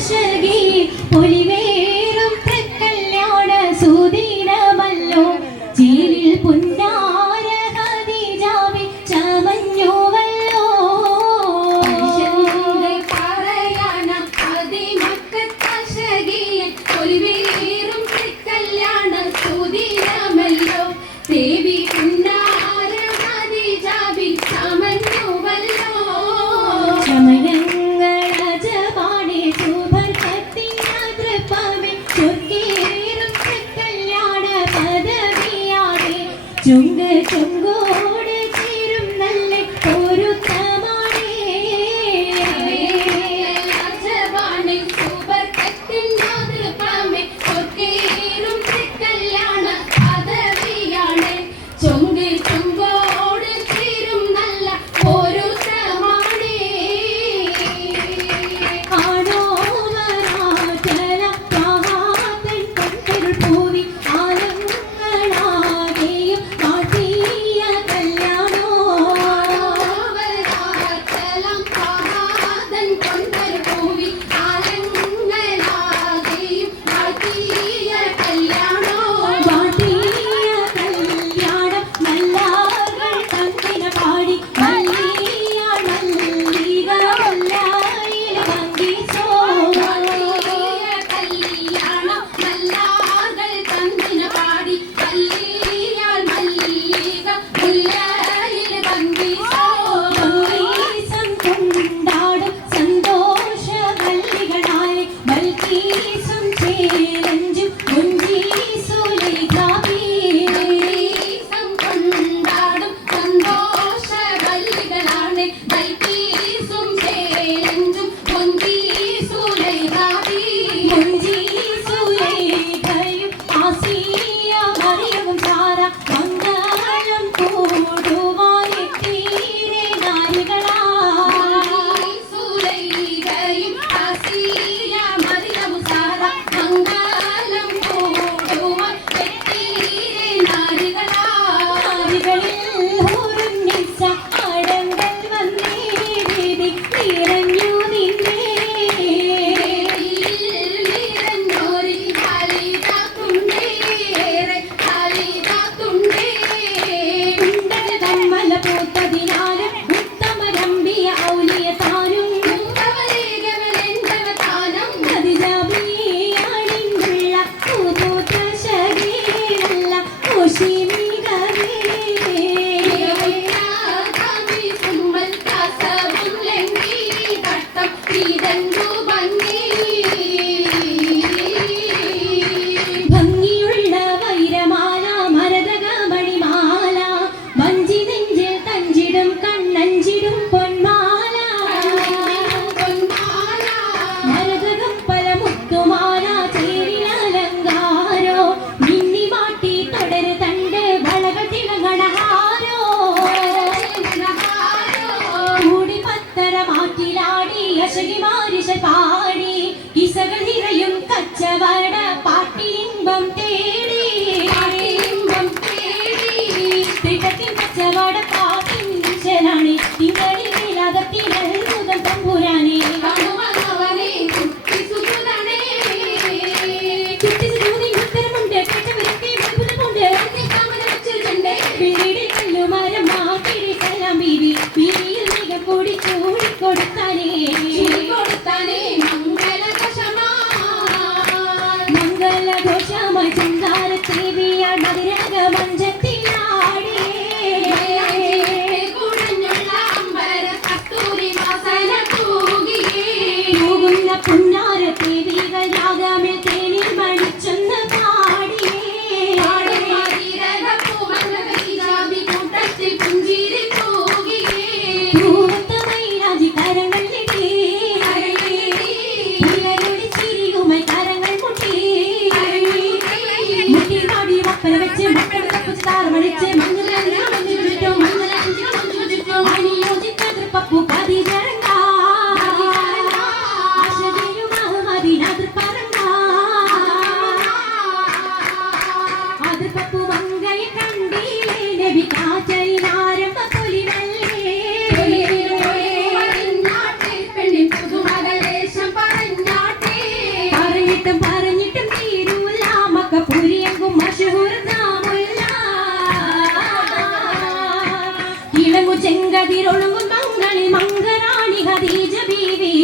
ചഷകി പൊലിവേറും തൃക്കല്യാണ സുദിനമല്ലോ ചേലിൽ പുന്നാര ഖദീജാവി ചമഞ്ഞുവല്ലോ പറയാന അതിമക്കത്തശകി പൊലിവേറും തൃക്കല്യാണ സുദിനമല്ലോ ദേവി പുന്നാര ഖദീജാവി ചമഞ്ഞുവല്ലോ ചമയങ്ങളജപാണി സുബർക്കത്തിനതൃപ്പമേ ചൊർക്കേറും തൃക്കല്യാണ പദവിയാണേ ചുങ്ക് ചുങ്കോട് ചേരും നല്ല പൊരുത്തമാണേ രാജവാണി സുബർക്കത്തിനതൃപ്പമേ ചൊർക്കേറും തൃക്കല്യാണ പദവിയാണേ ചുങ്ക് ചുങ്കോട് ചേരും നല്ല പൊരുത്തമാണേ ആണോ വരാതല പാഹാതൻ കൊണ്ടൊരു പൂവി ആലങ്ങളാകെയും മാറ്റിയ കല്യാണോ വരാതലം പാഹാതൻ കൊണ്ടൊരു പൂവി ആലങ്ങളാകെയും മാറ്റിയ കല്യാണോ മാറ്റിയ കല്യാണം മല്ലാകൾ തന്നിന പാടി മല്ലിയ മല്ലിക മല്ലായില ഭംഗിസോ കല്യാണം മല്ലാകൾ തന്നിന പാടി മല്ലിയാൽ മല്ലിക മുല്ലയിൽ ഭംഗിസോ ഭംഗീസം കൊണ്ടാടും സന്തോഷ വല്ലികളാലെ ബൽക്കീസും ചേലഞ്ചും മുഞ്ചീസുലൈഖാബി ഭംഗീസം കൊണ്ടാടും സന്തോഷ വല്ലികളാണ് ബൽക്കീസും ചേലഞ്ചും മുഞ്ചീസുലൈഖാബി മുഞ്ചീസുലൈഖയും ആസിയ മറിയവും സാറ മംഗളം കൂടുവാനെത്തിയിരെ നാരികളാ സുലൈഖയും ആസിയ മറിയവും സാറ മംഗളം കൂടുവാൻ എത്തിയിരെ നാരികളാ നാരികളിൽ ഹൂറുന്നിസ അടങ്കൽ വന്നേ വീതി നിറഞ്ഞു നിന്നേ നിറഞ്ഞോരി ഹാലിദാത്തുണ്ടേറെ ഹാലിദാത്തുണ്ടേ കമ്മല പൂത്തതിനാലും ഉത്തമരമ്പിയ ഔലിയ താനും മുമ്പവരേകവലെന്തവതാനം ഖദീജാബിയാണിന്നുള്ള പൂതൂത്ത ശരീരല്ല കോശിമികവേ യാദാമി സുമ്മൽ കാസബും ലംഘി പട്ടം ഇതണ്ടു ഭംഗി ഭംഗിയുള്ള വൈരമാല മരതക മണിമാല വഞ്ചി നെഞ്ചിൽ തഞ്ചിടും കണ്ണഞ്ചിടും പൊന്മാല പൊന്മാല മരതകം പല മുത്തുമാല ചേരിലലങ്കാരോ മിന്നി മാട്ടി തുടര് തണ്ട് വളകൾ തിളങ്ങണഹാരോ കൂടി പത്തര മാറ്റിലാടി അശകി മാരിശ പാടി കിസകൾ നിറയും കച്ചവട പാട്ടിനിമ്പം തേടി ഇമ്പം തേടി തിട്ടത്തിൻ കച്ചവട പാട്ടിനാണ് തിങ്കളിൽ അകത്തിനൽമുതൽ തമ്പുരാനെ കണവനവനെ കുട്ടിസുതനേ ചുറ്റിച്ചൂതി ഉത്തരമുണ്ട് കച്ചവരത്തെ ബൽബുലമുണ്ട് കാമനച്ചിട്ടുണ്ട് വീടിൽ കല്ലുമരം മാറ്റിടി കല്ലാം ബീവി വീതിയിൽ മിക കൂടി ചൂടിക്കൊടുത്താനേ കൊടുത്താനേ അതിരൊളുങ്ങും തങ്ങളിൽ മങ്കറാണി ഖദീജ ബീവി